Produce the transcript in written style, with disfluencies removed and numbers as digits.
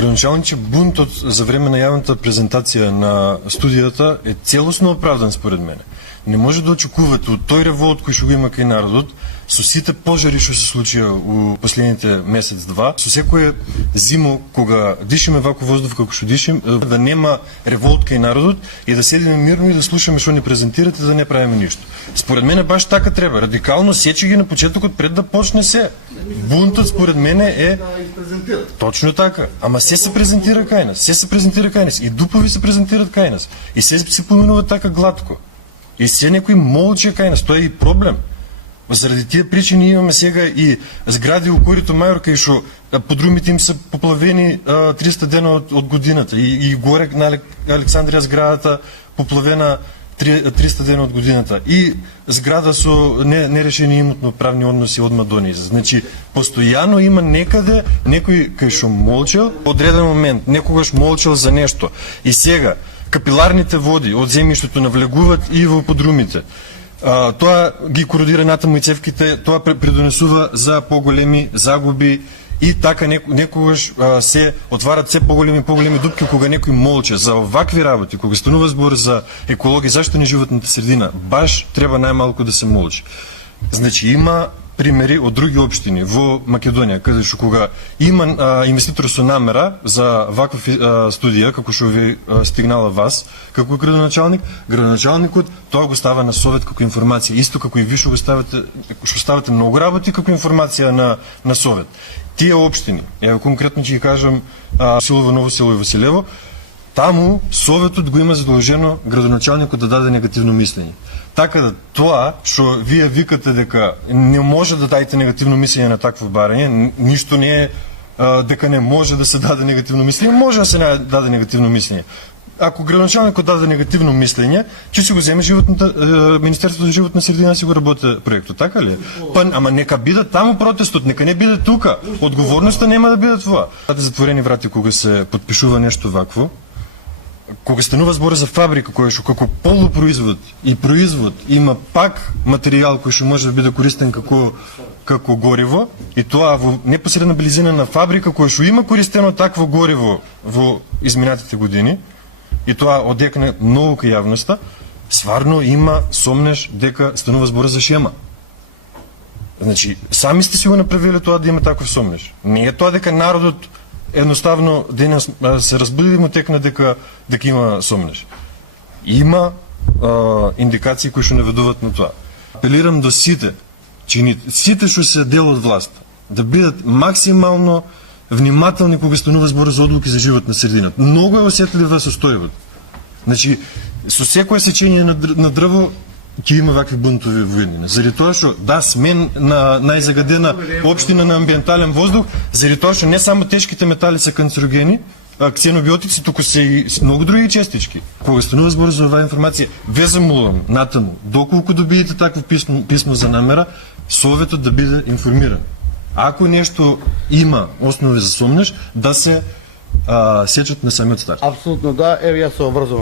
Първоначално, че бунтът за време на явната презентация на студията е целостно оправдан според мен. Не може да очекувате от той револт, кој што го има кај народот, со сите пожари што се случија у последните месец-два, со секој зимо кога дишиме вако воздух како што дишим, да нема револт кај народот и да седиме мирно и да слушаме што ни презентирате, да не правиме ништо. Според мене баш така треба. Радикално сечи ги на почетокот пред да почне се. Бунтот според мене е точно така. Ама се презентира кај нас. Се презентира кај нас. И дупови се презентират кај нас. И се поминува така гладко. И се некој молче кај нас. Тоа е и проблем. Заради тия причини имаме сега и згради у Корито Мајор, кај што подрумите им се поплавени 300 дена од годината. И горе на Александрија зградата поплавена 300 дена од годината. И зграда со нерешени имотно-правни односи од Мадониза. Значи, постојано има некаде некој кај што молчел, одреден момент, некогаш молчел за нешто. И сега, капиларните води од земјиштето навлегуваат и во подрумите. Тоа ги кородира натаму и цевките, тоа придонесува за поголеми загуби и така некогаш се отварат се поголеми дупки кога некој молче. За овакви работи, кога станува збор за екологија, зашто не животната средина, баш треба најмалку да се молчи. Значи има примери од други општини во Македонија, каде што кога има инвеститор со намера за ваква студија, како што ви стигнала вас, како градоначалникот тоа го става на совет како информација, исто како и ви што ставате многу работи како информација на совет. Тие општини, ево конкретно ќе ги кажам Силово, Ново село и Василево, таму советот го има задолжено градоначалникот да даде негативно мислење. Така да тоа што вие викате дека не може да дадете негативно мислење на такво барање, ништо не е дека не може да се даде негативно мислење, може да се даде негативно мислење. Ако градоначалникот даде негативно мислење, ќе си го земе Министерството за животна средина си го работи проектот, така ли? Ама нека биде таму протестот, нека не биде тука. Одговорноста нема да биде това. Затворени врати кога се подпишува нешто вакво. Кога станува збор за фабрика која што како полупроизвод и производ има пак материјал кој што може да биде користен како гориво, и тоа во непосредна близина на фабрика која што има користено такво гориво во изминатите години, и тоа одекне многу кај јавноста, стварно има сомнеш дека станува збор за шема. Значи, сами сте си го направиле тоа да има таков сомнеш. Не е тоа дека народот едноставно денес се разбуди и му текна дека има сомнеш. Има индикации кои што наведуваат на тоа. Апелирам до сите што се дел од власт, да бидат максимално внимателни кога станува збор за одлуки за животна средина. Многу е осетлива состојбата. Значи, со секое сечење на дрво ќе има вакви бунтови воеднина. Заради тоа што сме на најзагадена општина на амбиентален воздух, заради тоа што не само тешките метали се канцерогени, ксенобиотици, туку се и многу други честички. Кога станува збор за оваа информација, ве замолувам натаму, доколку добиете такво писмо за намера, советот да биде информиран. Ако нешто има основи за сомнеш, да се сечат на самиот старт. Апсолутно да, еве јас се обврзувам